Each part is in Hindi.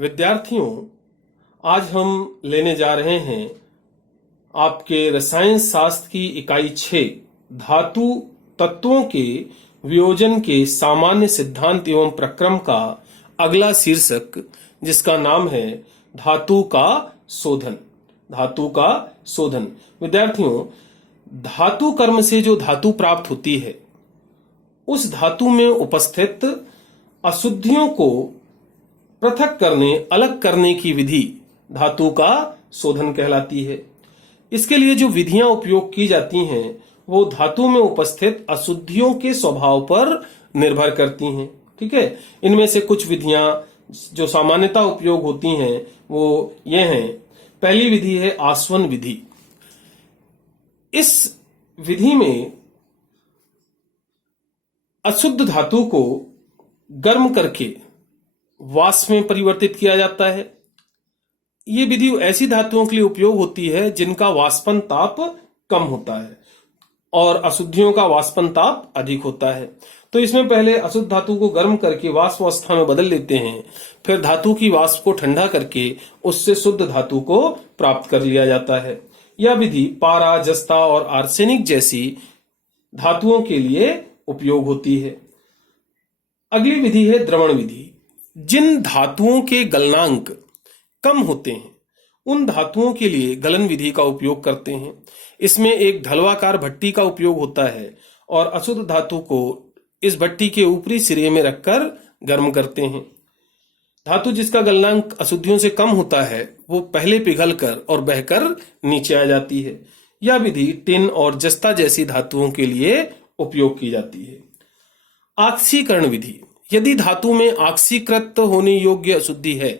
विद्यार्थियों, आज हम लेने जा रहे हैं आपके रसायन शास्त्र की इकाई 6 धातु तत्वों के वियोजन के सामान्य सिद्धांत एवं प्रक्रम का अगला शीर्षक, जिसका नाम है धातु का शोधन। धातु का शोधन। विद्यार्थियों, धातु कर्म से जो धातु प्राप्त होती है, उस धातु में उपस्थित अशुद्धियों को पृथक करने, अलग करने की विधि धातु का शोधन कहलाती है। इसके लिए जो विधियां उपयोग की जाती हैं वो धातु में उपस्थित अशुद्धियों के स्वभाव पर निर्भर करती हैं। ठीक है, इनमें से कुछ विधियां जो सामान्यतः उपयोग होती हैं वो ये हैं। पहली विधि है आसवन विधि। इस विधि में अशुद्ध धातु को गर्म करके वाष्प में परिवर्तित किया जाता है। ये विधि ऐसी धातुओं के लिए उपयोग होती है जिनका वाष्पन ताप कम होता है और अशुद्धियों का वाष्पन ताप अधिक होता है। तो इसमें पहले अशुद्ध धातु को गर्म करके वाष्प अवस्था में बदल लेते हैं, फिर धातु की वाष्प को ठंडा करके उससे शुद्ध धातु को प्राप्त कर लिया जाता है। यह विधि पारा, जस्ता और आर्सेनिक जैसी धातुओं के लिए उपयोग होती है। अगली विधि है द्रवण विधि। जिन धातुओं के गलनांक कम होते हैं उन धातुओं के लिए गलन विधि का उपयोग करते हैं। इसमें एक ढलवाकार भट्टी का उपयोग होता है और अशुद्ध धातु को इस भट्टी के ऊपरी सिरे में रखकर गर्म करते हैं। धातु जिसका गलनांक अशुद्धियों से कम होता है वो पहले पिघलकर और बहकर नीचे आ जाती है। यह विधि टिन और जस्ता जैसी धातुओं के लिए उपयोग की जाती है। आक्सीकरण विधि। यदि धातु में आक्सीकृत होने योग्य अशुद्धि है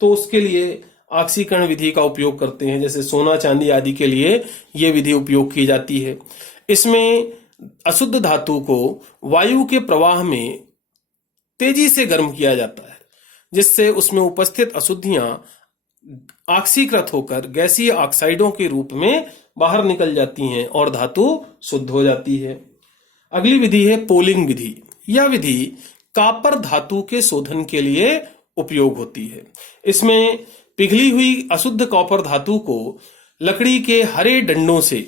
तो उसके लिए आक्सीकरण विधि का उपयोग करते हैं। जैसे सोना, चांदी आदि के लिए यह विधि उपयोग की जाती है। इसमें अशुद्ध धातु को वायु के प्रवाह में तेजी से गर्म किया जाता है, जिससे उसमें उपस्थित अशुद्धियां आक्सीकृत होकर गैसीय ऑक्साइडों के रूप में बाहर निकल जाती हैं और धातु शुद्ध हो जाती है। अगली विधि है पोलिंग विधि। यह विधि कॉपर धातु के शोधन के लिए उपयोग होती है। इसमें पिघली हुई अशुद्ध कॉपर धातु को लकड़ी के हरे डंडों से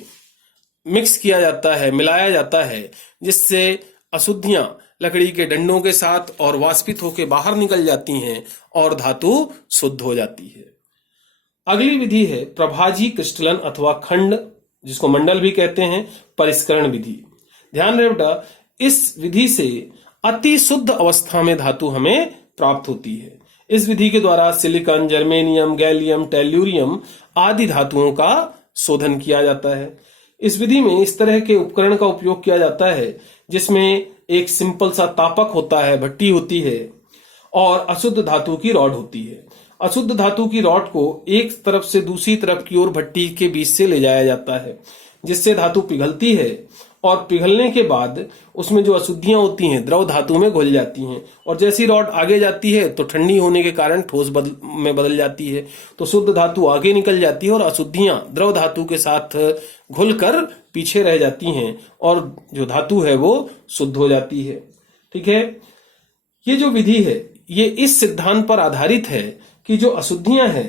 मिक्स किया जाता है, मिलाया जाता है, जिससे अशुद्धियां लकड़ी के डंडों के साथ और वाष्पित होकर बाहर निकल जाती हैं और धातु शुद्ध हो जाती है। अगली विधि है प्रभाजी क्रिस्टलन अथवा खंड, जिसको मंडल भी कहते हैं, परिष्करण विधि। ध्यान रहे बेटा, इस विधि से अति शुद्ध अवस्था में धातु हमें प्राप्त होती है। इस विधि के द्वारा सिलिकॉन, जर्मेनियम, गैलियम, टेल्यूरियम आदि धातुओं का शोधन किया जाता है। इस विधि में इस तरह के उपकरण का उपयोग किया जाता है जिसमें एक सिंपल सा तापक होता है, भट्टी होती है और अशुद्ध धातु की रॉड होती है। अशुद्ध धातु की रॉड को एक तरफ से दूसरी तरफ की ओर भट्टी के बीच से ले जाया जाता है, जिससे धातु पिघलती है और पिघलने के बाद उसमें जो अशुद्धियां होती हैं द्रव धातु में घुल जाती हैं और जैसी रॉड आगे जाती है तो ठंडी होने के कारण ठोस में बदल जाती है, तो शुद्ध धातु आगे निकल जाती है और अशुद्धियां द्रव धातु के साथ घुलकर पीछे रह जाती हैं और जो धातु है वो शुद्ध हो जाती है। ठीक है, ये जो विधि है ये इस सिद्धांत पर आधारित है कि जो अशुद्धियां हैं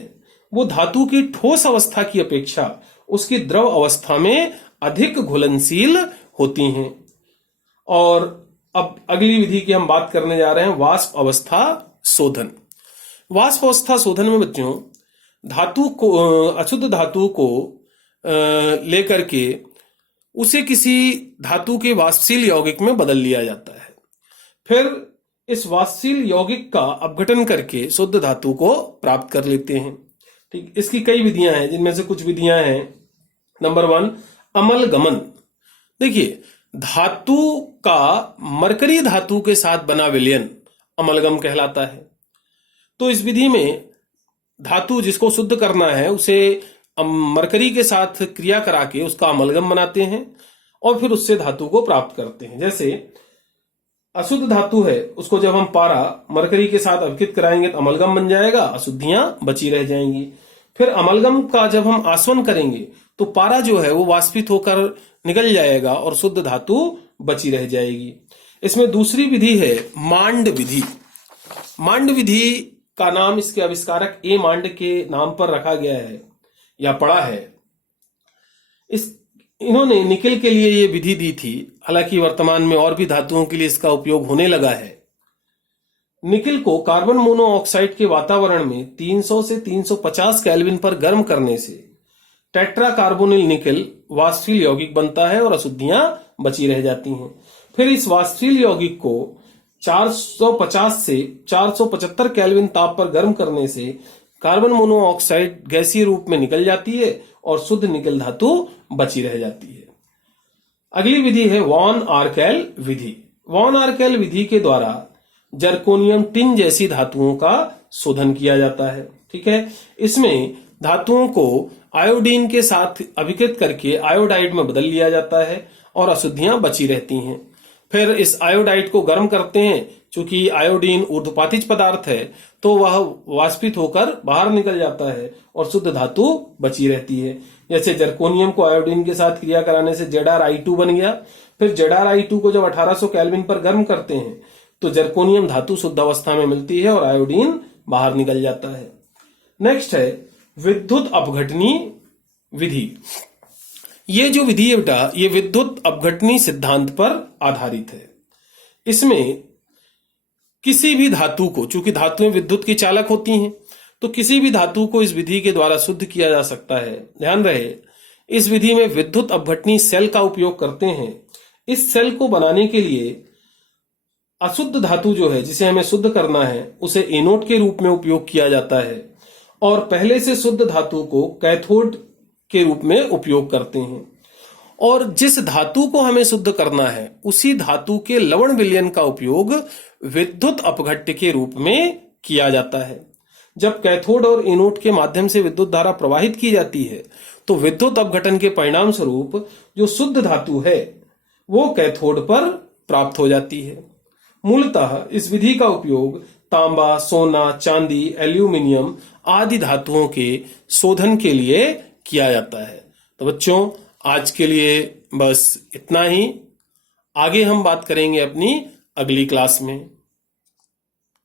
वो धातु की ठोस अवस्था की अपेक्षा उसकी द्रव अवस्था में अधिक घुलनशील होती हैं। और अब अगली विधि की हम बात करने जा रहे हैं वाष्प अवस्था शोधन। वाष्प अवस्था शोधन में बच्चों धातु को, अशुद्ध धातु को लेकर के उसे किसी धातु के वाष्पशील यौगिक में बदल लिया जाता है। फिर इस वाष्पशील यौगिक का अपघटन करके शुद्ध धातु को प्राप्त कर लेते हैं। ठीक, इसकी कई विधियां हैं, जिनमें से कुछ विधियां हैं। नंबर 1 अमलगमन। देखिए, धातु का मरकरी धातु के साथ बना विलयन अमलगम कहलाता है। तो इस विधि में धातु जिसको शुद्ध करना है उसे मरकरी के साथ क्रिया करा के उसका अमलगम बनाते हैं और फिर उससे धातु को प्राप्त करते हैं। जैसे अशुद्ध धातु है उसको जब हम पारा मरकरी के साथ अपघित कराएंगे तो अमलगम बन जाएगा, अशुद्धियां बची रह जाएंगी। फिर अमलगम का जब हम आसवन करेंगे तो पारा जो है वो वाष्पित होकर निकल जाएगा और शुद्ध धातु बची रह जाएगी। इसमें दूसरी विधि है मांड विधि। मांड विधि का नाम इसके आविष्कारक ए मांड के नाम पर रखा गया है या पड़ा है। इन्होंने निकेल के लिए ये विधि दी थी, हालांकि वर्तमान में और भी धातुओं के लिए इसका उपयोग होने लगा है। निकेल को कार्बन मोनोऑक्साइड के वातावरण में 300 से 350 केल्विन पर गर्म करने से टेट्रा कार्बोनिल निकेल वाष्पशील यौगिक बनता है और अशुद्धियां बची रह जाती हैं। फिर इस वाष्पशील यौगिक को 450 से 475 केल्विन ताप पर गर्म करने से कार्बन मोनोऑक्साइड गैसीय रूप में निकल जाती है और शुद्ध निकेल धातु बची रह जाती है। अगली विधि है वॉन आर्केल विधि। वॉन आर्केल विधि के द्वारा जर्कोनियम टिन जैसी धातुओं का शोधन किया जाता है। ठीक है, इसमें धातुओं को आयोडीन के साथ अभिकृत करके आयोडाइड में बदल लिया जाता है और अशुद्धियां बची रहती हैं। फिर इस आयोडाइड को गर्म करते हैं, चूंकि आयोडीन ऊर्ध्वपातिज पदार्थ है तो वह वाष्पित होकर बाहर निकल जाता है और शुद्ध धातु बची रहती है। जैसे जर्कोनियम को आयोडीन के साथ क्रिया कराने से ZrI2 बन गया। फिर ZrI2 को जब 1800 केल्विन पर गर्म करते हैं तो जर्कोनियम धातु शुद्ध अवस्था में मिलती है और आयोडीन बाहर निकल जाता है। नेक्स्ट है विद्युत अपघटनी विधि। ये जो विधि है बेटा, ये विद्युत अपघटनी सिद्धांत पर आधारित है। इसमें किसी भी धातु को, चूंकि धातुएं विद्युत की चालक होती हैं, तो किसी भी धातु को इस विधि के द्वारा शुद्ध किया जा सकता है। ध्यान रहे, इस विधि में विद्युत अपघटनी सेल का उपयोग करते हैं। इस सेल को बनाने के लिए अशुद्ध धातु जो है जिसे हमें शुद्ध करना है उसे एनोड के रूप में उपयोग किया जाता है और पहले से शुद्ध धातु को कैथोड के रूप में उपयोग करते हैं। और जिस धातु को हमें शुद्ध करना है उसी धातु के लवण विलयन का उपयोग विद्युत अपघट्य के रूप में किया जाता है। जब कैथोड और एनोड के माध्यम से विद्युत धारा प्रवाहित की जाती है तो विद्युत अपघटन के परिणाम स्वरूप जो शुद्ध धातु है वो कैथोड पर प्राप्त हो जाती है। मूलतः इस विधि का उपयोग तांबा, सोना, चांदी, एल्यूमिनियम आदि धातुओं के शोधन के लिए किया जाता है। तो बच्चों, आज के लिए बस इतना ही। आगे हम बात करेंगे अपनी अगली क्लास में।